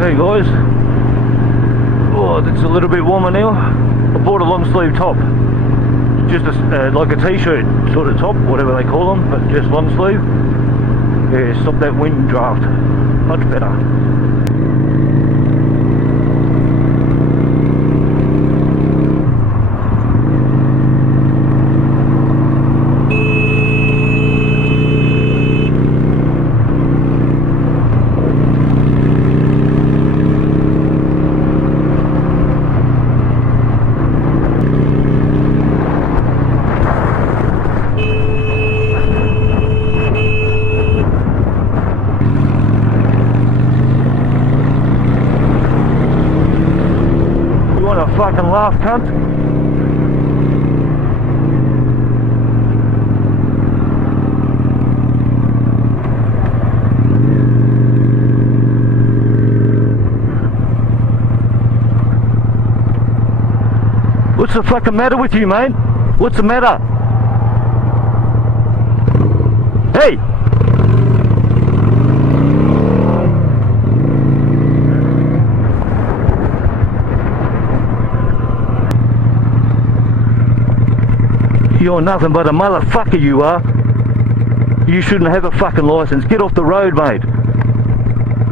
Hey guys, oh, it's a little bit warmer now. I bought a long sleeve top, just like a t-shirt sort of top, whatever they call them, but just long sleeve. Yeah, stop that wind draft, much better. Fucking laugh, cunt. What's the fucking matter with you, mate? What's the matter? Hey! You're nothing but a motherfucker, you are. You shouldn't have a fucking license. Get off the road, mate.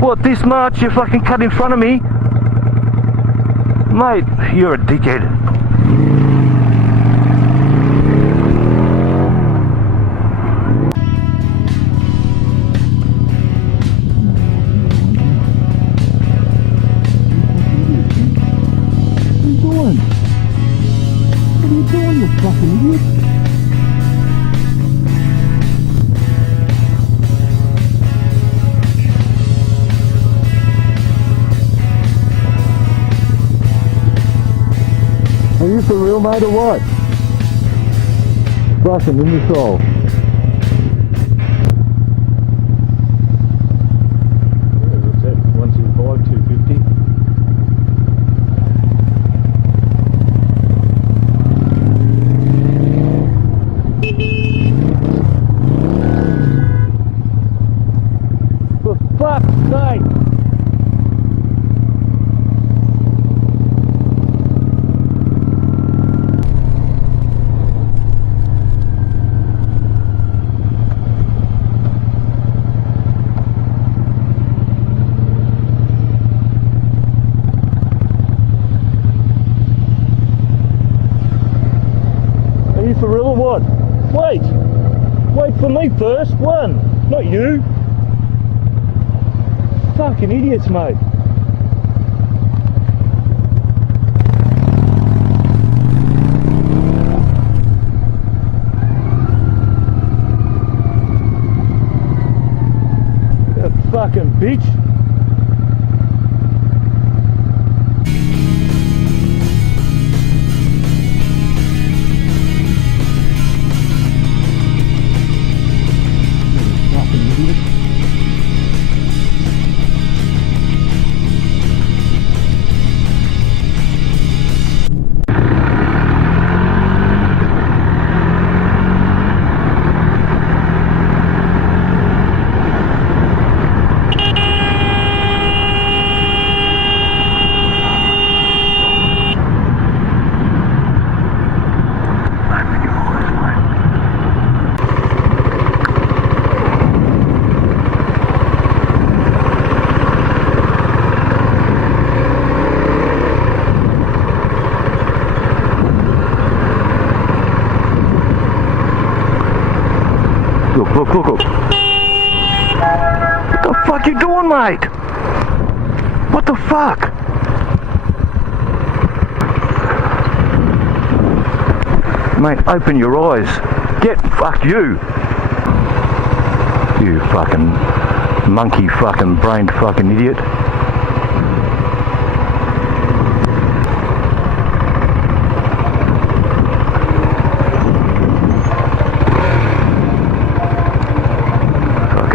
What, this much? You fucking cut in front of me? Mate, you're a dickhead. What are you doing? What are you doing, you fucking idiot? Are you for real, mate, or what? Fucking in your soul. Yeah, what's that? 125, 250. For fuck's sake! Are you for real or what? Wait! Wait for me first, one, not you. Fucking idiots, mate. You fucking bitch. Look. What the fuck you doing, mate? What the fuck? Mate, open your eyes. Fuck you. You fucking monkey fucking brained fucking idiot.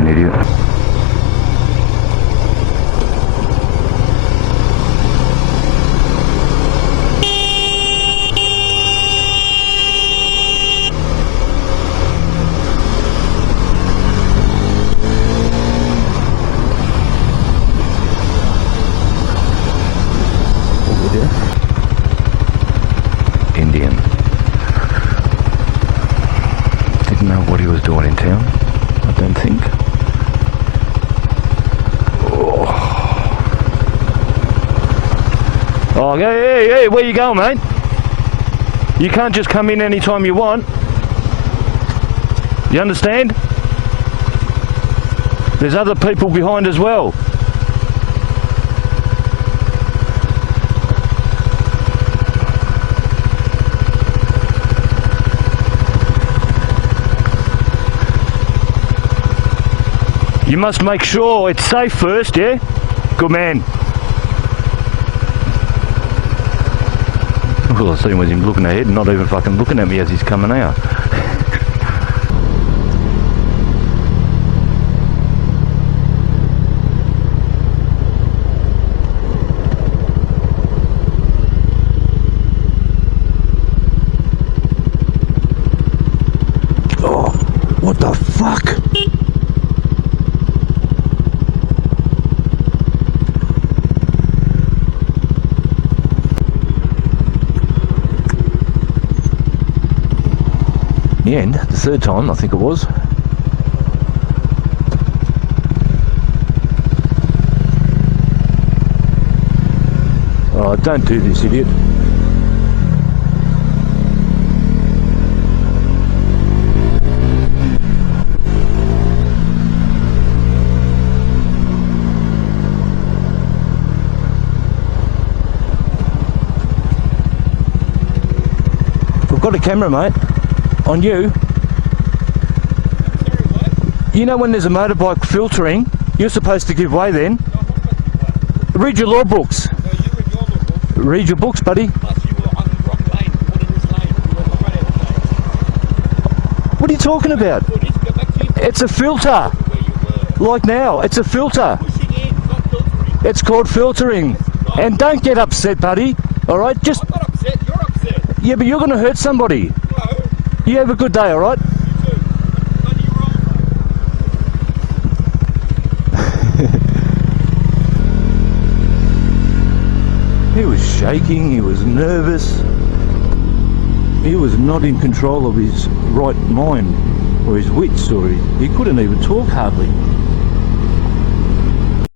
Idiot. Oh, hey, where you going, mate? You can't just come in anytime you want. You understand? There's other people behind as well. You must make sure it's safe first, yeah? Good man. All I seen was him looking ahead and not even fucking looking at me as he's coming out. Oh, what the fuck? In the end, the third time I think it was. Oh, don't do this, idiot. I've got a camera, mate. On you. You know when there's a motorbike filtering, you're supposed to give way then. Read your law books. No, you read your law books. Read your books, buddy. Plus you were on the wrong lane. What in this lane? You were straight out of lane. What are you talking about? Well, just go back to your It's a filter. where you were. Like now, it's a filter. Pushing in, not filtering. It's called filtering. And don't get upset, buddy. Alright, just... I'm not upset, you're upset. Yeah, but you're going to hurt somebody. No, You have a good day, alright? you too. Bloody wrong. He was shaking, he was nervous. He was not in control of his right mind or his wits, or he couldn't even talk hardly.